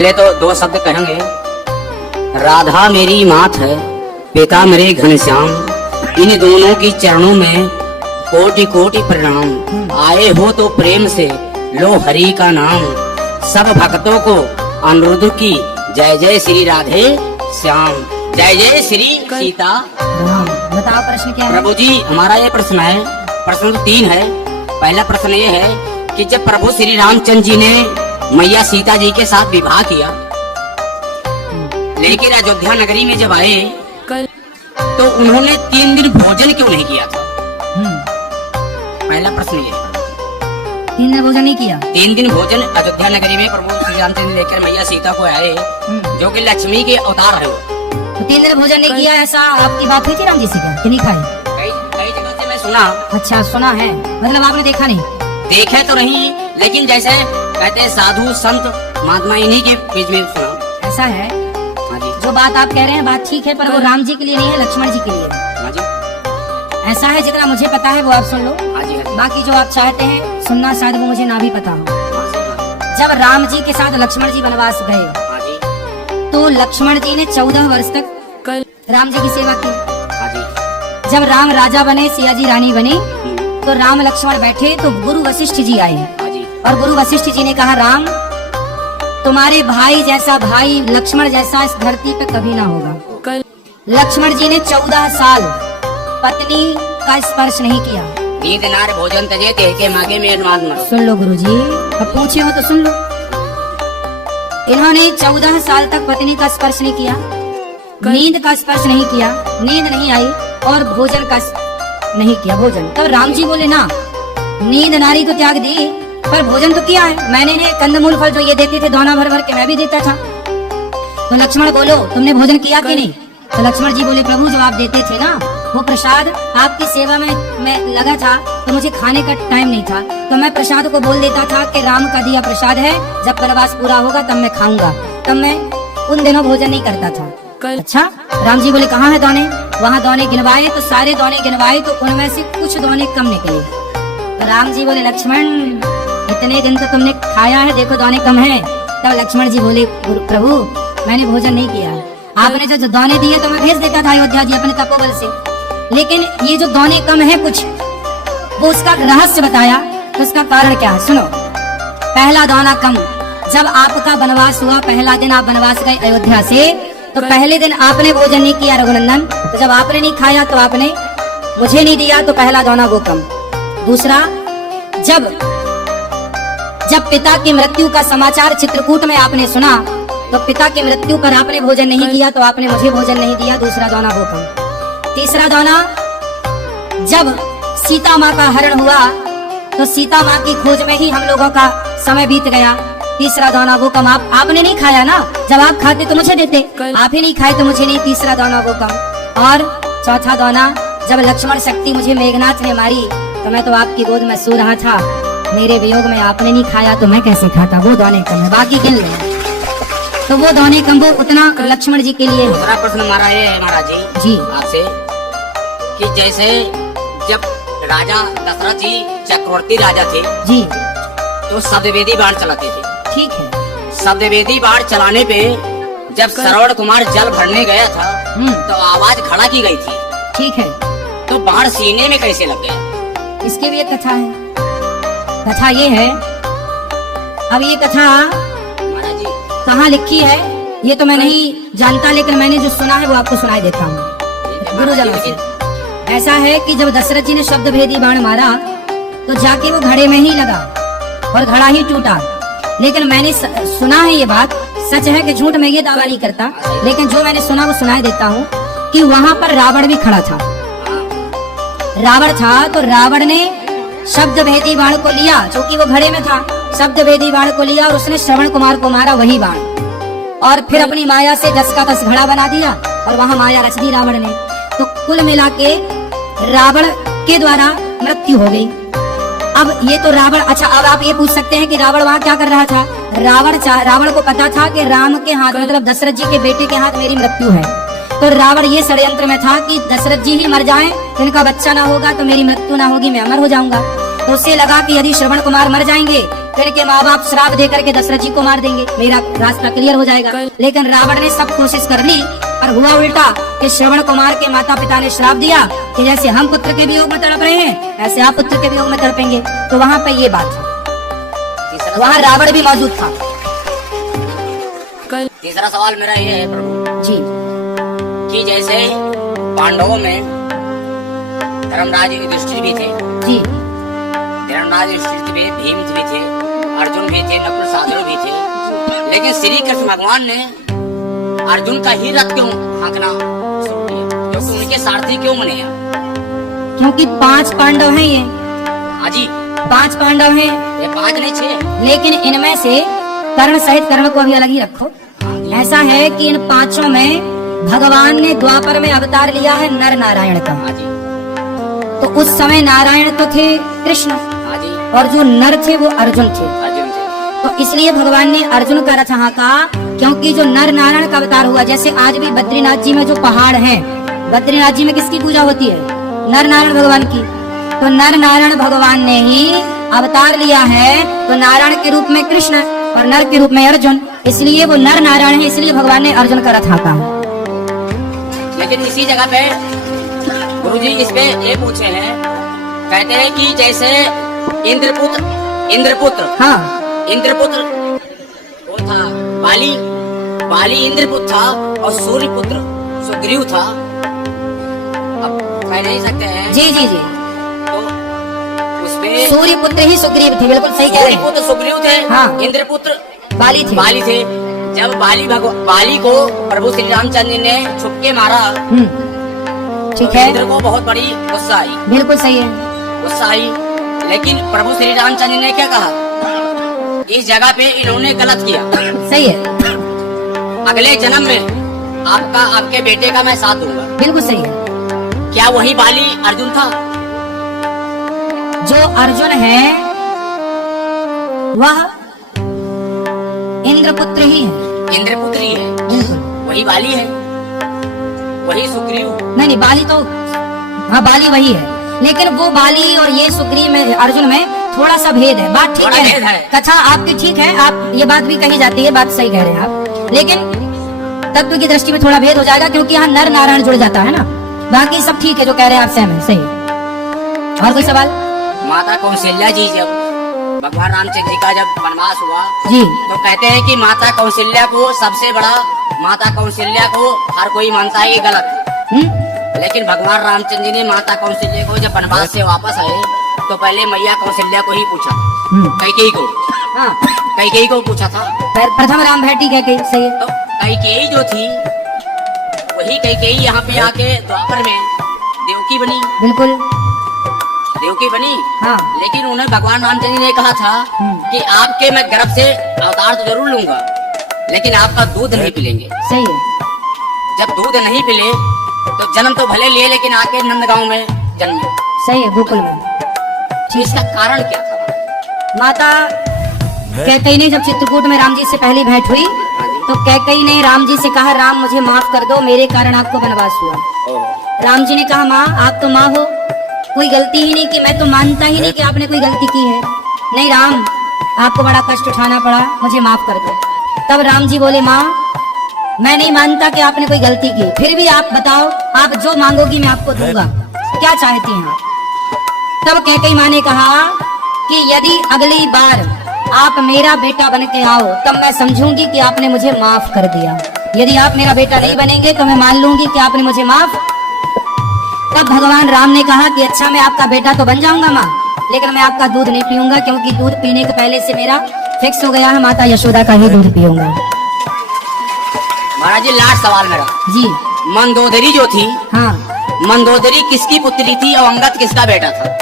पहले तो दो शब्द कहेंगे। राधा मेरी मात है, पिता मेरे घनश्याम, इन दोनों की चरणों में कोटि कोटि प्रणाम। आए हो तो प्रेम से लो हरि का नाम, सब भक्तों को अनुरोध की जय जय श्री राधे श्याम, जय जय श्री सीता। बताओ प्रश्न क्या है? प्रभु जी हमारा ये प्रश्न है, प्रश्न तो 3 है। पहला प्रश्न ये है कि जब प्रभु श्री रामचंद्र जी ने मैया सीता जी के साथ विवाह किया, लेकिन अयोध्या नगरी में जब आए तो उन्होंने 3 दिन भोजन क्यों नहीं किया था? पहला प्रश्न ये है। 3 दिन भोजन नहीं किया? 3 दिन भोजन अयोध्या नगरी में प्रभु श्री रामचंद्र लेकर मैया सीता को आए, जो कि लक्ष्मी के अवतार है। तो 3 दिन भोजन नहीं किया, ऐसा आपकी बात हुई थी राम जी से क्या कि नहीं खाए? कई जगह से मैं सुना। अच्छा सुना है, मतलब आपने देखा नहीं? देखे तो नहीं, लेकिन जैसे कहते हैं साधु संत महात्मा इन्हीं के बीच में सुना। ऐसा है? हाँ जी। जो बात आप कह रहे हैं बात ठीक है, पर वो राम जी के लिए नहीं है, लक्ष्मण जी के लिए। हाँ जी। ऐसा है, जितना मुझे पता है वो आप सुन लो। हाँ जी। बाकी जो आप चाहते हैं सुनना, शायद वो मुझे ना भी पता हो। हाँ जब राम जी के साथ लक्ष्मण जी वनवास गए, जी। तो लक्ष्मण जी ने 14 वर्ष तक राम जी की सेवा की। हाँ जी। जब राम राजा बने, सिया जी रानी बनी, तो राम लक्ष्मण बैठे तो गुरु वशिष्ठ जी आए। हाँ जी। और गुरु वशिष्ठ जी ने कहा, राम तुम्हारे भाई जैसा भाई लक्ष्मण जैसा इस धरती पे कभी ना होगा। लक्ष्मण जी ने 14 साल पत्नी का स्पर्श नहीं किया। नींद नार भोजन तजे ते के मागे में मार। सुन लो गुरु जी, अब पूछे हो तो सुन लो। इन्होंने 14 साल तक पत्नी का स्पर्श नहीं किया, नींद का स्पर्श नहीं किया, नींद नहीं आई, और भोजन का नहीं किया भोजन। तब राम जी बोले, ना नींद नारी तो त्याग दी, पर भोजन तो किया है मैंने। कंदमूल फल जो ये देते थे दोना भर भर के मैं भी देता था। तो लक्ष्मण बोलो, तुमने भोजन किया कि नहीं? तो लक्ष्मण जी बोले, प्रभु जब आप देते थे ना वो प्रसाद, आपकी सेवा में मैं लगा था, तो मुझे खाने का टाइम नहीं था, तो मैं प्रसाद को बोल देता था कि राम का दिया प्रसाद है, जब वनवास पूरा होगा तब मैं खाऊंगा। तब मैं उन दिनों भोजन नहीं करता था। अच्छा, राम जी बोले कहाँ है दाने? वहाँ दाने गिनवाए तो सारे दाने गिनवाए, तो उनमें से कुछ दाने कम निकले। तो राम जी बोले, लक्ष्मण इतने दिन तो तुमने खाया है, देखो दाने कम है। तब लक्ष्मण जी बोले, प्रभु मैंने भोजन नहीं किया, आपने जो दाने दिए तो मैं भेज देता था अयोध्या जी अपने तपोबल से, लेकिन ये जो दाने कम है कुछ, वो उसका रहस्य बताया। तो उसका कारण क्या है सुनो। पहला दाना कम, जब आपका वनवास हुआ, पहला दिन आप वनवास गए अयोध्या से, तो पहले दिन आपने भोजन नहीं किया रघुनंदन, तो जब आपने नहीं खाया तो आपने मुझे नहीं दिया, तो पहला दाना वो कम। दूसरा, जब पिता की मृत्यु का समाचार चित्रकूट में आपने सुना, तो पिता की मृत्यु पर आपने भोजन नहीं किया, तो आपने मुझे भोजन नहीं दिया, दूसरा दाना वो कम। तीसरा दाना, जब सीता माँ का हरण हुआ, तो सीता माँ की खोज में ही हम लोगों का समय बीत गया, तीसरा दाना वो कम। आपने नहीं खाया ना, जब आप खाते तो मुझे देते, आप ही नहीं खाए तो मुझे नहीं, तीसरा दाना वो कम। और चौथा दाना, जब लक्ष्मण शक्ति मुझे मेघनाथ ने मारी, तो मैं तो आपकी गोद में सो रहा था, मेरे वियोग में आपने नहीं खाया तो मैं कैसे खाता, वो दाने कम है, बाकी गिन ले। तो वो दाने कम, वो उतना लक्ष्मण जी के लिए। दूसरा प्रश्न हमारा ये है महाराज जी आपसे, कि जैसे जब राजा दशरथ जी चक्रवर्ती राजा थे जी, तो शब्दवेदी बाढ़ चलाते थे। ठीक है। शब्दवेदी बाढ़ चलाने पे जब श्रवण कुमार जल भरने गया था, तो आवाज खड़ा की गई थी, ठीक है। तो बाढ़ सीने में कैसे लग गया? इसके भी एक कथा है। कथा ये है, अब ये कथा महाराज जी कहाँ लिखी है ये तो मैं नहीं जानता, लेकिन मैंने जो सुना है वो आपको सुनाई देता हूँ गुरुजनों से। ऐसा है कि जब दशरथ जी ने शब्द भेदी बाण मारा, तो जाके वो घड़े में ही लगा और घड़ा ही टूटा। लेकिन मैंने सुना है, ये बात सच है कि झूठ, मैं ये दावा नहीं करता, लेकिन जो मैंने सुना वो सुनाई देता हूँ, कि वहाँ पर रावण भी खड़ा था। रावण था, तो रावण ने शब्द भेदी बाण को लिया, क्योंकि वो घड़े में था, शब्द भेदी बाण को लिया और उसने श्रवण कुमार को मारा, वही बाण, और फिर अपनी माया से 10 का 10 घड़ा बना दिया और वहाँ माया रच दी रावण ने। तो कुल मिला के रावण के द्वारा मृत्यु हो गई। अब ये तो रावण, अच्छा अब आप ये पूछ सकते हैं कि रावण वहाँ क्या कर रहा था? रावण को पता था कि राम के हाथ, मतलब दशरथ जी के बेटे के हाथ मेरी मृत्यु है, तो रावण ये षड्यंत्र में था कि दशरथ जी ही मर जाएं, तो इनका बच्चा ना होगा तो मेरी मृत्यु ना होगी, मैं अमर हो जाऊंगा। तो उसे लगा कि यदि श्रवण कुमार मर जाएंगे फिर के माँ बाप श्राप दे करके दशरथ जी को मार देंगे, मेरा रास्ता क्लियर हो जाएगा। लेकिन रावण ने सब कोशिश कर ली और हुआ उल्टा कि श्रवण कुमार के माता पिता ने श्राप दिया कि जैसे हम पुत्र के वियोग में तड़प रहे हैं ऐसे आप पुत्र के वियोग में तड़पेंगे। तो वहाँ पे ये बात है, वहाँ रावण भी मौजूद था। तीसरा सवाल मेरा ये है प्रभु जी कि जैसे पांडवों में धर्मराज युधिष्ठिर भी थे, जी धर्मराज युधिष्ठिर भी, भीम भी थे, अर्जुन भी थे, नकुल सहदेव भी थे, लेकिन श्री कृष्ण भगवान ने अर्जुन का ही रथ क्यों हाँकना शुरू किया, क्योंकि उनके सारथी क्यों बने हैं? क्योंकि 5 पांडव हैं ये, हाँ जी, 5 पांडव हैं, ये 5 नहीं 6। लेकिन इनमें से कर्ण सहित कर्ण को भी अलग ही रखो। ऐसा है कि इन 5 में भगवान ने द्वापर में अवतार लिया है नर नारायण का। हाँ जी, तो उस समय नारायण तो थे कृष्ण हाँ जी, और जो नर थे वो अर्जुन थे। अर्जुन थे। तो इसलिए भगवान ने अर्जुन का रथ हाँका, क्योंकि जो नर नारायण का अवतार हुआ, जैसे आज भी बद्रीनाथ जी में जो पहाड़ हैं, बद्रीनाथ जी में किसकी पूजा होती है? नर नारायण भगवान की। तो नर नारायण भगवान ने ही अवतार लिया है, तो नारायण के रूप में कृष्ण और नर के रूप में अर्जुन, इसलिए वो नर नारायण है, इसलिए भगवान ने अर्जुन का रथ हाँका। लेकिन इसी जगह पे गुरुजी इस पे ये पूछे हैं, कहते हैं कि जैसे इंद्रपुत्र हाँ इंद्रपुत्र वो था बाली, बाली इंद्रपुत्र था और सूर्यपुत्र सुग्रीव था। अब कह नहीं सकते हैं जी जी जी, तो उसमें सूर्यपुत्र ही सुग्रीव थे, बिल्कुल सही कह रहे हैं। सूर्यपुत्र सुग्रीव थे, हाँ। इंद्रपुत्र बाली थे। बाली थे। जब बाली को प्रभु श्री रामचंद्र ने छुप के मारा, ठीक तो है, इंद्र को बहुत बड़ी गुस्सा आई, बिल्कुल सही है। गुस्सा आई। लेकिन प्रभु श्री रामचंद्र ने क्या कहा, इस जगह पे इन्होंने गलत किया, सही है, अगले जन्म में आपके बेटे का मैं साथ दूंगा। बिल्कुल सही है। क्या वही बाली अर्जुन था? जो अर्जुन है वह इंद्रपुत्र ही है, इंद्रपुत्र ही है, बिल्कुल। वही बाली है, वही सुग्रीव। नहीं बाली तो, हाँ बाली वही है, लेकिन वो बाली और ये सुग्रीव में, अर्जुन में थोड़ा सा भेद है। बात ठीक थोड़ा भेद है, है। कथा आपकी ठीक है, आप ये बात भी कही जाती है, बात सही कह रहे हैं आप, लेकिन तत्व की दृष्टि में थोड़ा भेद हो जाएगा, क्योंकि यहाँ नर नारायण जुड़ जाता है ना। बाकी सब ठीक है, जो कह रहे हैं आप सहमत, सही है। और कोई सवाल? माता कौशल्या जी जब भगवान रामचंद्र जी का जब वनवास हुआ जी, तो कहते हैं कि माता कौशल्या को सबसे बड़ा, माता कौशल्या को हर कोई मानता है ये गलत, लेकिन भगवान रामचंद्र जी ने माता कौशल्या को जब वनवास से वापस आए तो पहले मैया कौशल्या को ही पूछा, कैकेयी को, हाँ कैकेयी को पूछा था। प्रथम राम भेटी कैकेयी, सही है। तो कैकेयी जो थी वही कैकेयी यहाँ पे आके द्वापर में देवकी बनी, बिल्कुल, देवकी बनी। हाँ लेकिन उन्हें भगवान रामचंद्र जी ने कहा था कि आपके मैं गर्भ से अवतार तो जरूर लूंगा, लेकिन आपका दूध नहीं पिलेंगे। सही है, जब दूध नहीं पिले तो जन्म तो भले लिए, लेकिन आके नंदगांव में जन्मे। सही है, गोकुल में। तो इसका कारण क्या था? माता कैकेयी ने जब चित्रकूट में राम जी से पहली भेंट हुई तो कैकेयी ने राम जी से कहा, राम मुझे माफ कर दो, मेरे कारण आपको वनवास हुआ। राम जी ने कहा, माँ आप तो माँ हो, कोई गलती ही नहीं की, मैं तो मानता ही नहीं कि आपने कोई गलती की है। नहीं राम, आपको बड़ा कष्ट उठाना पड़ा, मुझे माफ कर दो। तब राम जी बोले, माँ मैं नहीं मानता कि आपने कोई गलती की, फिर भी आप बताओ, आप जो मांगोगी मैं आपको दूंगा, क्या चाहती हैं आप? तब कैकेयी माँ ने कहा कि यदि अगली बार आप मेरा बेटा बन के आओ तब मैं समझूंगी कि आपने मुझे माफ कर दिया, यदि आप मेरा बेटा नहीं बनेंगे तो मैं मान लूंगी कि आपने मुझे माफ। तब भगवान राम ने कहा कि अच्छा मैं आपका बेटा तो बन जाऊंगा माँ, लेकिन मैं आपका दूध नहीं पीऊंगा, क्योंकि दूध पीने के पहले से मेरा फिक्स हो गया है, माता यशोदा का ही दूध पीऊंगा। महाराज जी लास्ट सवाल मेरा जी, मंदोदरी जो थी, हाँ मंदोदरी किसकी पुत्री थी और अंगद किसका बेटा था?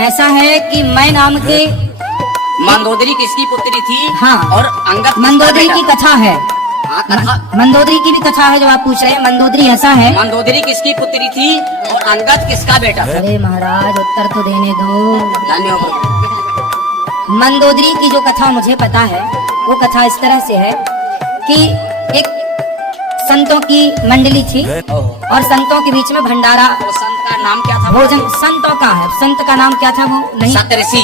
ऐसा है कि मैं नाम के, मंदोदरी किसकी पुत्री थी? हाँ। और अंगद किसका मंदोदरी बेटा की था? कथा है, हाँ, कथा। मंदोदरी की भी कथा है जो आप पूछ रहे हैं। मंदोदरी ऐसा है, मंदोदरी किसकी पुत्री थी और अंगद किसका बेटा था? अरे महाराज उत्तर तो देने दो। धन्यवाद। मंदोदरी की जो कथा मुझे पता है वो कथा इस तरह से है कि एक संतों की मंडली थी और संतों के बीच में भंडारा, वो संत का नाम क्या था? भोजन, संतों का है, संत का नाम क्या था वो नहीं, सप्तऋषि,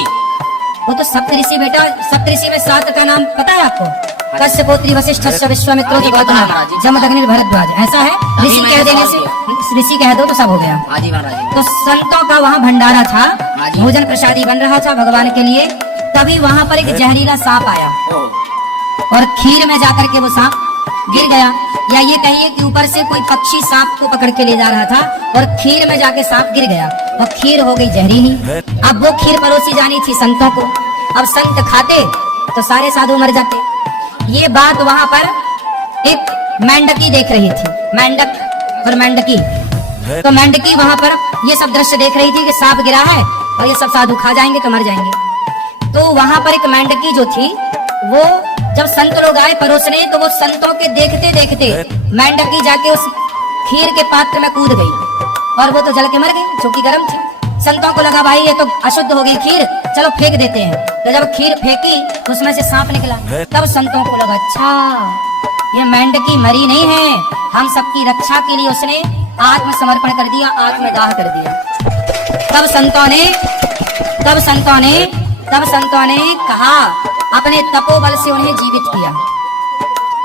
वो तो सप्तऋषि बेटा, सप्तऋषि में 7 का नाम पता है आपको? कश्यपोत्री वशिष्ठ विश्वामित्रो हाँ, पता है महाराज गौतम जी। जमदग्नि भरद्वाज, ऐसा है। अभी ऋषि मैं कह देने समझ से, ऋषि कह दो तो सब हो गया। हाँ जी महाराज जी। तो संतों का वहाँ भंडारा था, हाँ जी। भोजन प्रसादी बन रहा था भगवान के लिए। तभी वहाँ पर एक जहरीला सांप आया ओह, और खीर में जाकर के वो सांप गिर गया, या ये कहिए कि ऊपर से कोई पक्षी सांप को पकड़ के ले जा रहा था और खीर में जाके सांप गिर गया और खीर हो गई जहरीली। अब वो खीर परोसी जानी थी संतों को। अब संत खाते तो सारे साधु मर जाते। ये बात वहां पर एक मेंढकी देख रही थी, मेंढक और मेंढकी। तो मेंढकी वहां पर ये सब दृश्य देख रही थी कि सांप गिरा है और ये सब साधु खा जाएंगे तो मर जाएंगे। तो वहां पर एक मेंढकी जो थी, वो जब संत लोग आए परोसने, तो वो संतों के देखते देखते मेंढकी जाके उस खीर के पात्र में कूद गई और वो तो जल के मर गई, चूंकि गर्म थी। संतों को लगा भाई ये तो अशुद्ध हो गई खीर, चलो फेंक देते हैं। तो जब खीर फेंकी तो उसमें से सांप निकला। तब संतों को लगा अच्छा ये मेंढकी मरी नहीं है, हम सबकी रक्षा के लिए उसने आत्मसमर्पण कर दिया, आत्मदाह कर दिया। तब संतों ने कहा, अपने तपोबल से उन्हें जीवित किया,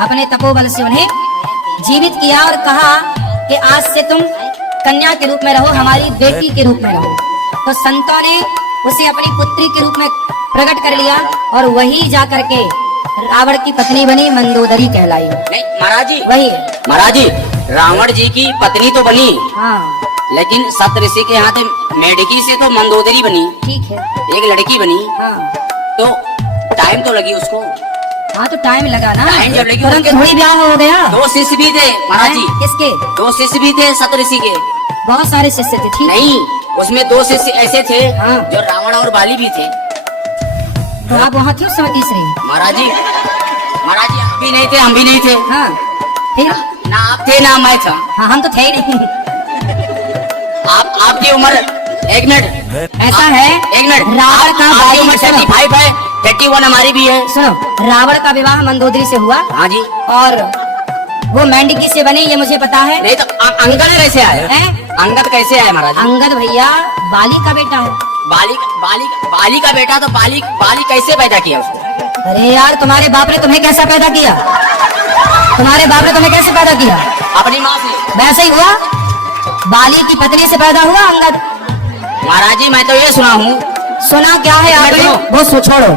अपने तपोबल से उन्हें जीवित किया और कहा कि आज से तुम कन्या के रूप में रहो, हमारी बेटी के रूप में रहो। तो संतों ने उसे अपनी पुत्री के रूप में प्रकट कर लिया और वही जाकर के रावण की पत्नी बनी, मंदोदरी कहलाई। नहीं महाराज जी, वही महाराज जी, रावण जी की पत्नी तो बनी, हाँ लेकिन सप्तऋषि के हाथ मेढकी से तो मंदोदरी बनी, ठीक है, एक लड़की बनी। हाँ तो टाइम तो लगी उसको, हाँ तो टाइम लगा ना, टाइम जब लगी तुरंत उनके थोड़ी ब्याह हो गया। 2 शिष्य भी थे महाराज जी, हैं? किसके? 2 शिष्य भी थे सप्तऋषि के। बहुत सारे शिष्य थे, ठीक है। नहीं, उसमें 2 शिष्य ऐसे थे हाँ। जो रावण और बाली भी थे। तो आप वहाँ थे उस समय तीसरी? महाराज जी आप भी नहीं थे, हम भी नहीं थे, हाँ फिर? ना आप थे ना मैं था। हाँ हम तो थे ही नहीं। आपकी उम्र, एक मिनट, ऐसा है, एक मिनट, रावण का आपकी भाई, उम्र 35 है, 31 हमारी भी है। सुनो, रावण का विवाह मंदोदरी से हुआ हाँ जी। और वो मेंढकी से बनी, ये मुझे पता है। नहीं तो अंगद कैसे आए? हैं? अंगद कैसे आए महाराज? अंगद भैया बाली का बेटा है। बाली का बेटा, तो बाली कैसे पैदा किया उसको? अरे यार, तुम्हारे बाप ने तुम्हें कैसा पैदा किया? तुम्हारे बाप ने तुम्हें कैसे पैदा किया? अपनी माँ से। वैसे ही हुआ, बाली की पत्नी से पैदा हुआ अंगद। महाराज जी मैं तो ये सुना हूँ। सुना क्या है आपने? वो छोड़ो,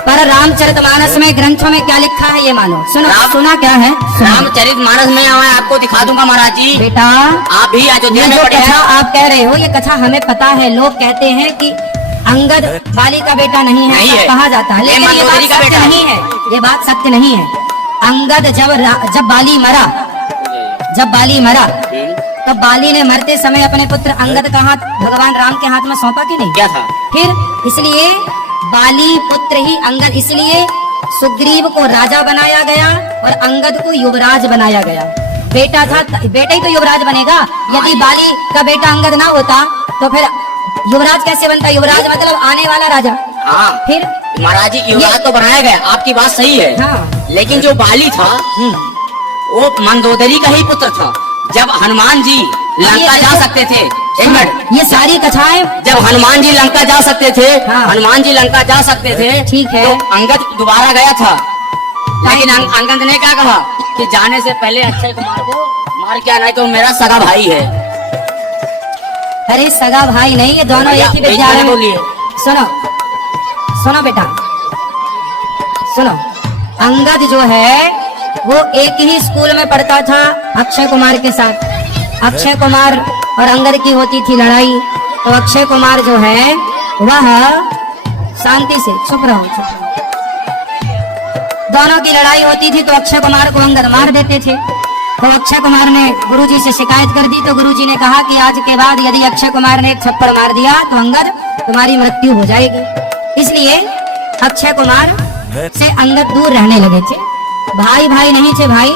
पर रामचरितमानस में ग्रंथों में क्या लिखा है ये मानो। सुनो, सुना क्या है? रामचरितमानस में मैं आपको दिखा दूंगा महाराज जी। बेटा, आप भी अयोध्या ये में जो पढ़े कथा हैं। आप कह रहे हो, ये कथा हमें पता है। लोग कहते हैं कि अंगद बाली का बेटा नहीं है, नहीं ऐसा है। कहा जाता है, ये लेकिन ये बात मंदोदरी का सत्य बेटा नहीं है। ये बात सत्य नहीं है। अंगद जब बाली मरा, तब बाली ने मरते समय अपने पुत्र अंगद का हाथ भगवान राम के हाथ में सौंपा कि नहीं? क्या था? फिर इसलिए बाली पुत्र ही अंगद, इसलिए सुग्रीव को राजा बनाया गया और अंगद को युवराज बनाया गया। बेटा था, बेटा ही तो युवराज बनेगा। यदि बाली का बेटा अंगद ना होता तो फिर युवराज कैसे बनता? युवराज मतलब आने वाला राजा। हाँ फिर महाराज जी, युवराज तो बनाया गया, आपकी बात सही है। हाँ। लेकिन जो बाली था वो मंदोदरी का ही पुत्र था। जब हनुमान जी लंका जा सकते थे, एक मिनट, ये सारी कथाएं, जब हनुमान जी लंका जा सकते थे, हाँ। हनुमान जी लंका जा सकते थे, ठीक है। तो अंगद दोबारा गया था, लेकिन अंगद ने क्या कहा कि जाने से पहले अक्षय कुमार को मार के आना है, तो मेरा सगा भाई है। अरे सगा भाई नहीं, ये दोनों एक ही विद्यालय में। बोलिए। सुनो बेटा, सुनो, अंगद जो है वो एक ही स्कूल में पढ़ता था अक्षय कुमार के साथ। अक्षय कुमार और अंगद की होती थी लड़ाई, तो अक्षय कुमार जो है वह शांति से चुप रहो, दोनों की लड़ाई होती थी, तो अक्षय कुमार को अंगद मार देते थे। तो अक्षय कुमार ने गुरुजी से शिकायत कर दी, तो गुरुजी ने कहा कि आज के बाद यदि अक्षय कुमार ने एक थप्पड़ मार दिया तो अंगद तुम्हारी मृत्यु हो जाएगी। इसलिए अक्षय कुमार से अंगद दूर रहने लगे थे। भाई भाई नहीं थे भाई।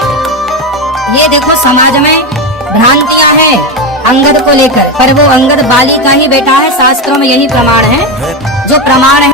ये देखो समाज में भ्रांतियां हैं अंगद को लेकर, पर वो अंगद बाली का ही बेटा है। शास्त्रों में यही प्रमाण है। जो प्रमाण है